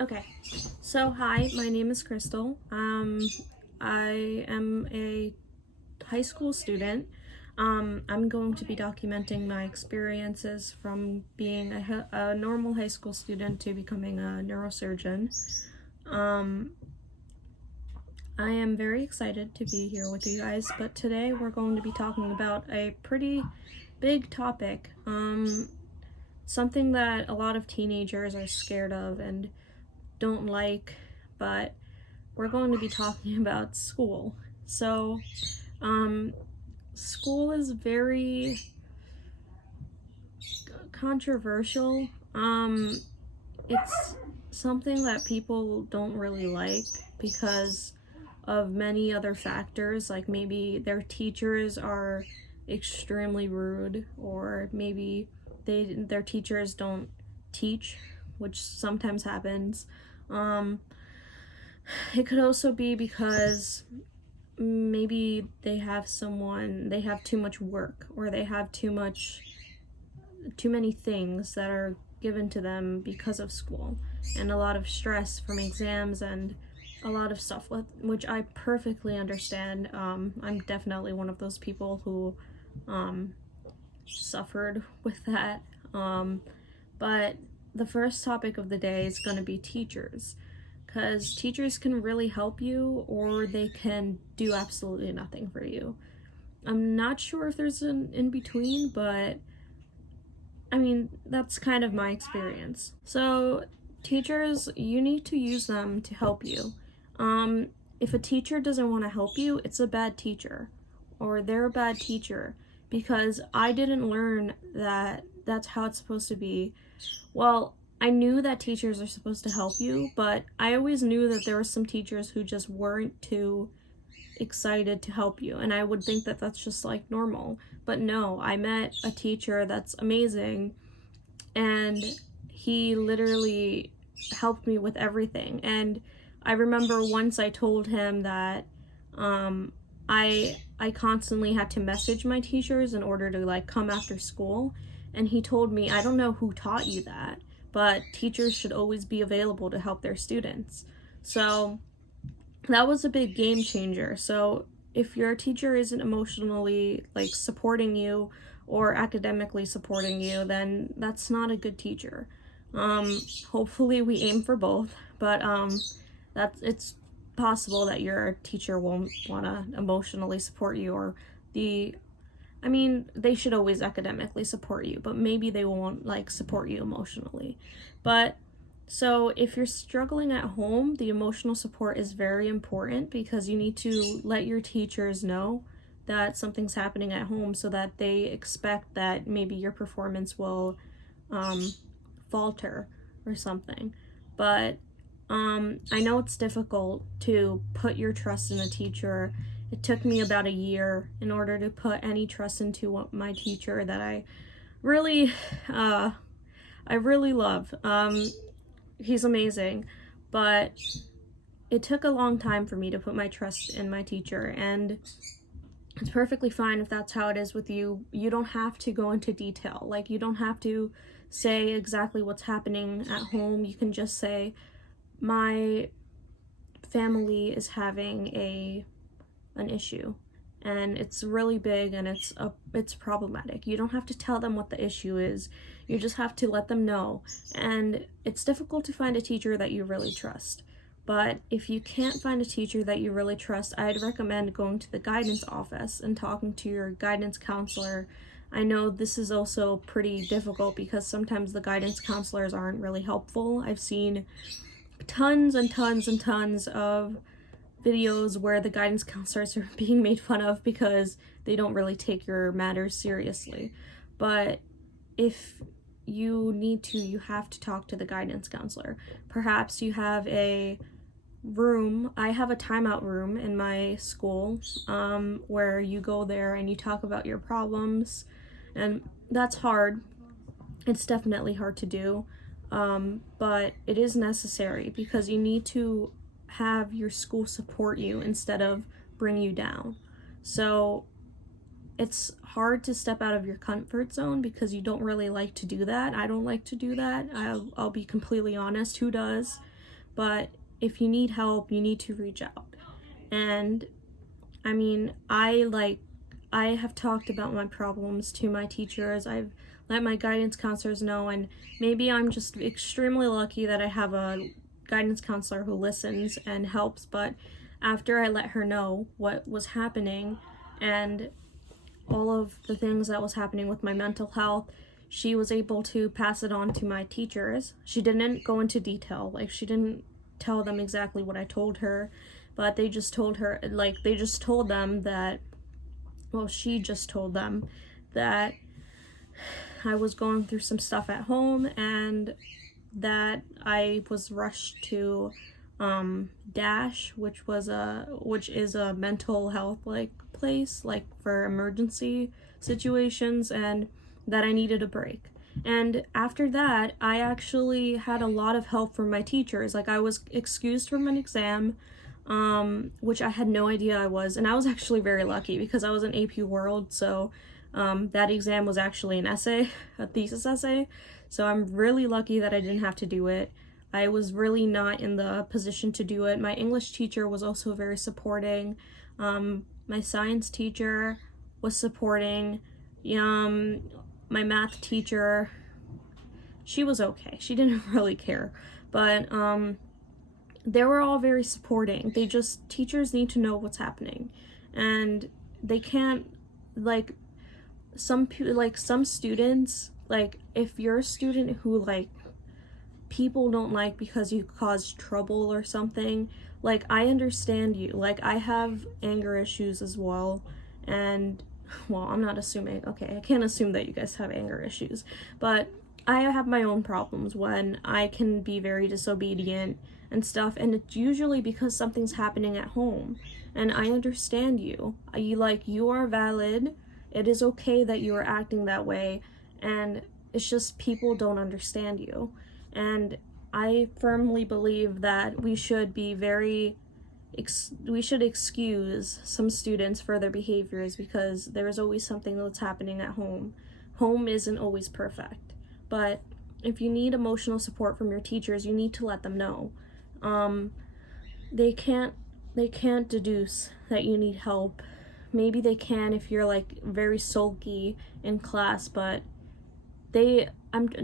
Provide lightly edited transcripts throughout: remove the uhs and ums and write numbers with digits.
Okay, so hi, my name is Crystal. I am a high school student. I'm going to be documenting my experiences from being a normal high school student to becoming a neurosurgeon. Um, I am very excited to be here with you guys, but today we're going to be talking about a pretty big topic. Something that a lot of teenagers are scared of and don't like, but we're going to be talking about school. So, um, school is very controversial. It's something that people don't really like because of many other factors, like maybe their teachers are extremely rude, or maybe their teachers don't teach, which sometimes happens. Um, it could also be because maybe they have too much work, or they have too many things that are given to them because of school, and a lot of stress from exams and a lot of stuff with which I perfectly understand. I'm definitely one of those people who um, suffered with that. But the first topic of the day is going to be teachers, because teachers can really help you or they can do absolutely nothing for you. I'm not sure if there's an in between, but I mean, that's kind of my experience. So, teachers, you need to use them to help you. Um, if a teacher doesn't want to help you, it's a bad teacher, or they're a bad teacher, because I didn't learn that that's how it's supposed to be. Well, I knew that teachers are supposed to help you, but I always knew that there were some teachers who just weren't too excited to help you, and I would think that that's just like normal. But no, I met a teacher that's amazing, and he literally helped me with everything. And I remember once I told him that um, I constantly had to message my teachers in order to like come after school, and he told me, I don't know who taught you that, but teachers should always be available to help their students. So that was a big game changer. So if your teacher isn't emotionally like supporting you or academically supporting you, then that's not a good teacher. Hopefully we aim for both, but that's it's possible that your teacher won't want to emotionally support you, or the I mean, they should always academically support you, but maybe they won't like support you emotionally. But so if you're struggling at home, the emotional support is very important, because you need to let your teachers know that something's happening at home, so that they expect that maybe your performance will um, falter or something. But I know it's difficult to put your trust in a teacher. It took me about a year in order to put any trust into my teacher that really, uh, I really love. He's amazing, but it took a long time for me to put my trust in my teacher, and it's perfectly fine if that's how it is with you. You don't have to go into detail. Like, you don't have to say exactly what's happening at home. You can just say, my family is having an issue, and it's really big, and it's problematic. You don't have to tell them what the issue is. You just have to let them know. And it's difficult to find a teacher that you really trust. But if you can't find a teacher that you really trust, I'd recommend going to the guidance office and talking to your guidance counselor. I know this is also pretty difficult because sometimes the guidance counselors aren't really helpful. I've seen tons and tons and tons of videos where the guidance counselors are being made fun of because they don't really take your matters seriously. But if you need to, you have to talk to the guidance counselor. Perhaps you have a room. I have a timeout room in my school, where you go there and you talk about your problems, and that's hard. It's definitely hard to do, but it is necessary, because you need to have your school support you instead of bring you down. So it's hard to step out of your comfort zone because you don't really like to do that. I don't like to do that. I'll be completely honest. Who does? but if you need help, you need to reach out. And I mean, I have talked about my problems to my teachers. I've let my guidance counselors know, and maybe I'm just extremely lucky that I have a guidance counselor who listens and helps. But after I let her know what was happening and all of the things that was happening with my mental health, she was able to pass it on to my teachers. She didn't go into detail, like she didn't tell them exactly what I told her, but they just told her, like they just told them that, well, she just told them that I was going through some stuff at home and that I was rushed to DASH, which is a mental health like place, like for emergency situations, and that I needed a break. And after that, I actually had a lot of help from my teachers. Like I was excused from an exam, which I had no idea I was, and I was actually very lucky because I was in AP World, so that exam was actually an essay, a thesis essay, so I'm really lucky that I didn't have to do it. I was really not in the position to do it. My English teacher was also very supporting. My science teacher was supporting. My math teacher, she was okay. She didn't really care, but they were all very supporting. Teachers need to know what's happening, and they can't, like, some students, like if you're a student who like people don't like because you caused trouble or something, like I understand you. Like I have anger issues as well, and well, I'm not assuming, okay, I can't assume that you guys have anger issues, but I have my own problems when I can be very disobedient and stuff, and it's usually because something's happening at home, and I understand you. You are valid. It is okay that you are acting that way, and it's just people don't understand you. And I firmly believe that we should excuse some students for their behaviors, because there's always something that's happening at home. Home isn't always perfect, but if you need emotional support from your teachers, you need to let them know. They can't deduce that you need help. Maybe they can if you're like very sulky in class, but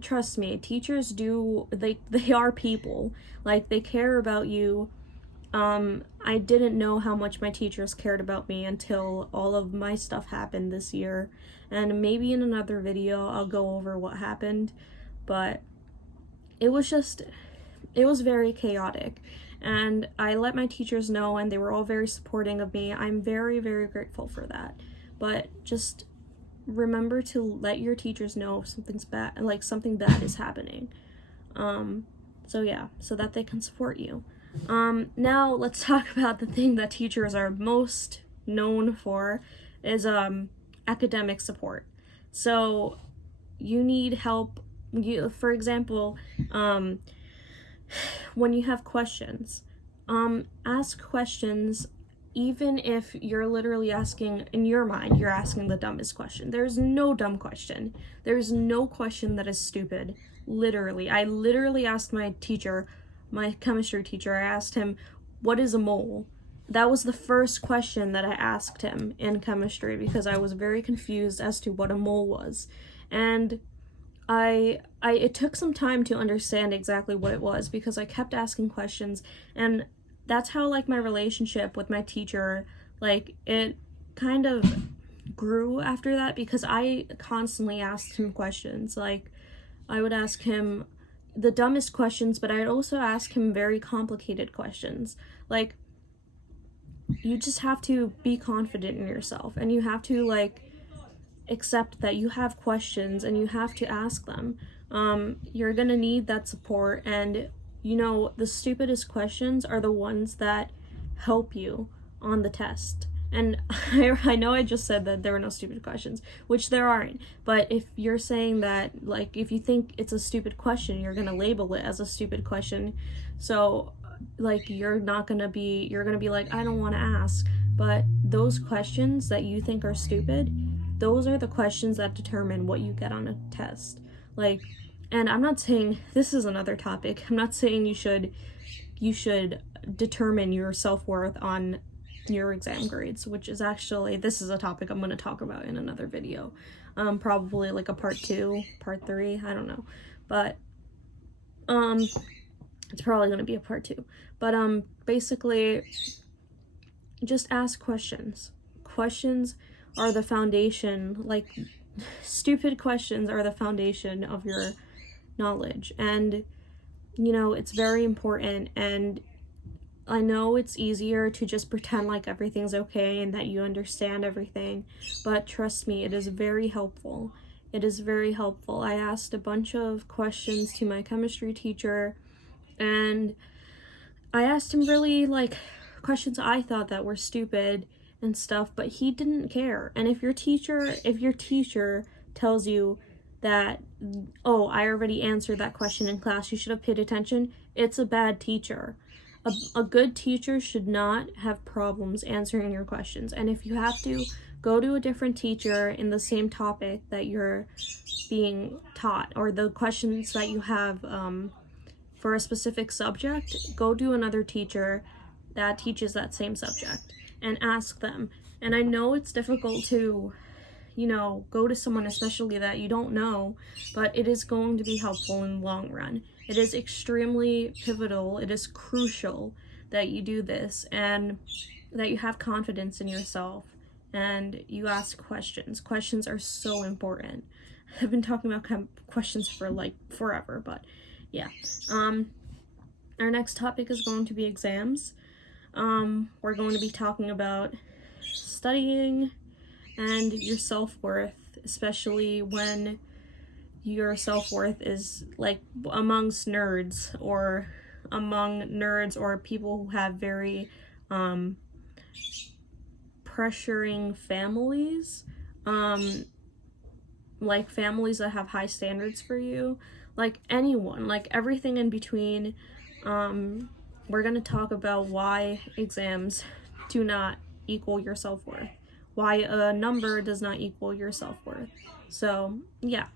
trust me, teachers they are people. Like they care about you. I didn't know how much my teachers cared about me until all of my stuff happened this year, and maybe in another video I'll go over what happened, but it was very chaotic, and I let my teachers know, and they were all very supporting of me. I'm very, very grateful for that. But just remember to let your teachers know if something's bad, like something bad is happening. So yeah, so that they can support you. Now let's talk about the thing that teachers are most known for is academic support. So you need help. For example, when you have questions, ask questions, even if you're literally asking, in your mind, you're asking the dumbest question. There's no dumb question. There's no question that is stupid. Literally. I literally asked my teacher, my chemistry teacher, I asked him, what is a mole? That was the first question that I asked him in chemistry, because I was very confused as to what a mole was. And it took some time to understand exactly what it was, because I kept asking questions, and that's how like my relationship with my teacher, like it kind of grew after that, because I constantly asked him questions. Like I would ask him the dumbest questions, but I'd also ask him very complicated questions. Like you just have to be confident in yourself, and you have to like accept that you have questions and you have to ask them. You're gonna need that support, and you know, the stupidest questions are the ones that help you on the test. And I know I just said that there were no stupid questions, which there aren't, but if you're saying that, like, if you think it's a stupid question, you're gonna label it as a stupid question. So like you're gonna be like, I don't want to ask. But those questions that you think are stupid, those are the questions that determine what you get on a test. Like, and I'm not saying, this is another topic, I'm not saying you should you should determine your self-worth on your exam grades, which is actually, this is a topic I'm going to talk about in another video. Probably like a part 2, part 3, I don't know. But it's probably going to be a part 2. But basically, just ask questions. Questions are the foundation, like stupid questions are the foundation of your knowledge. And you know, it's very important. And I know it's easier to just pretend like everything's okay and that you understand everything, but trust me, it is very helpful. It is very helpful. I asked a bunch of questions to my chemistry teacher, and I asked him really like questions I thought that were stupid and stuff, but he didn't care. And if your teacher tells you that, oh, I already answered that question in class, you should have paid attention, it's a bad teacher. A good teacher should not have problems answering your questions. And if you have to, go to a different teacher in the same topic that you're being taught, or the questions that you have for a specific subject, go to another teacher that teaches that same subject and ask them. And I know it's difficult to, you know, go to someone especially that you don't know, but it is going to be helpful in the long run. It is extremely pivotal, it is crucial that you do this and that you have confidence in yourself and you ask questions. Questions are so important. I've been talking about questions for like forever, but yeah. Our next topic is going to be exams. We're going to be talking about studying and your self-worth, especially when your self-worth is like amongst nerds or people who have very pressuring families, like families that have high standards for you, like anyone, like everything in between. We're going to talk about why exams do not equal your self-worth, why a number does not equal your self-worth. So yeah.